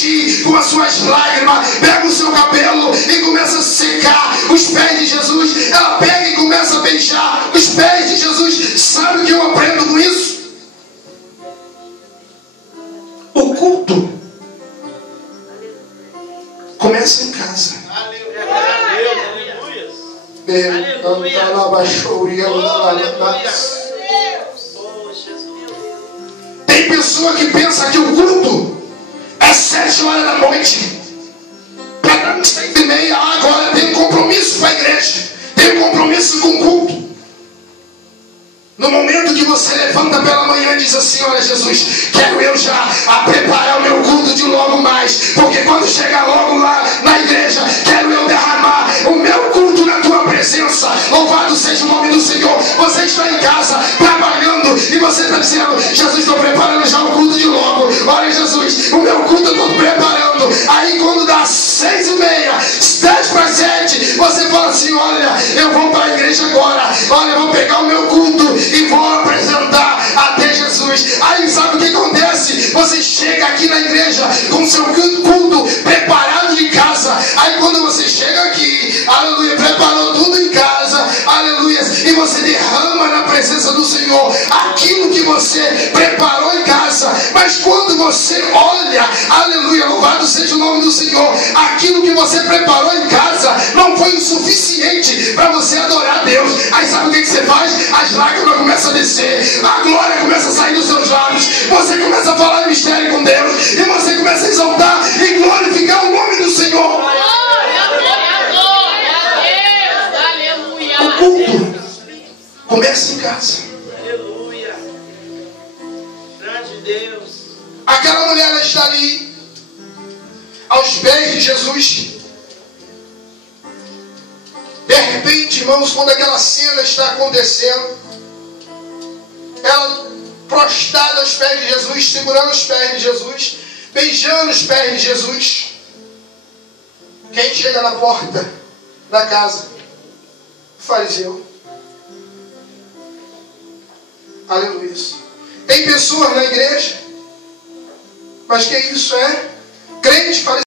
vestir com as suas lágrimas, pega o seu cabelo e começa a secar os pés de Jesus. Ela pega e começa a beijar os pés de Jesus. Sabe o que eu aprendo com isso? O culto começa em casa. Tem pessoa que pensa que o culto é 7 horas da noite. Para dar 7h30, agora tem um compromisso com a igreja, tem um compromisso com o culto. No momento que você levanta pela manhã e diz assim: olha, Jesus, quero eu já preparar o meu culto de logo mais, porque quando chegar logo lá na igreja, quero eu derramar o meu culto na tua presença. Louvado seja o nome do Senhor. Você está em casa trabalhando e você está dizendo: Jesus, estou preparando já o culto de logo. Olha, Jesus, o meu culto eu estou preparando. Aí quando dá 6h30, 6:50, você fala assim: olha, eu vou para a igreja agora. Olha, eu vou pegar o meu culto e vou apresentar até Jesus. Aí sabe o que acontece? Você chega aqui na igreja com seu culto preparado de casa. Aí quando você chega aqui, aleluia, preparou tudo em casa, aleluia, e você derrama na presença do Senhor aquilo que você preparou em casa. Mas quando você olha, aleluia, louvado seja o nome do Senhor, aquilo que você preparou em casa não foi o suficiente para você adorar a Deus. Aí sabe o que você faz? As lágrimas começam a descer, a glória começa a sair dos seus lábios, você começa a falar em mistério com Deus, e você começa a exaltar e glorificar o nome do Senhor. O culto começa em casa. Aleluia. Grande Deus. Aquela mulher, ela está ali aos pés de Jesus. De repente, irmãos, quando aquela cena está acontecendo, ela prostrada aos pés de Jesus, segurando os pés de Jesus, beijando os pés de Jesus. Quem chega na porta da casa? O fariseu. Aleluia. Tem pessoas na igreja, mas que isso é? Crente fariseu.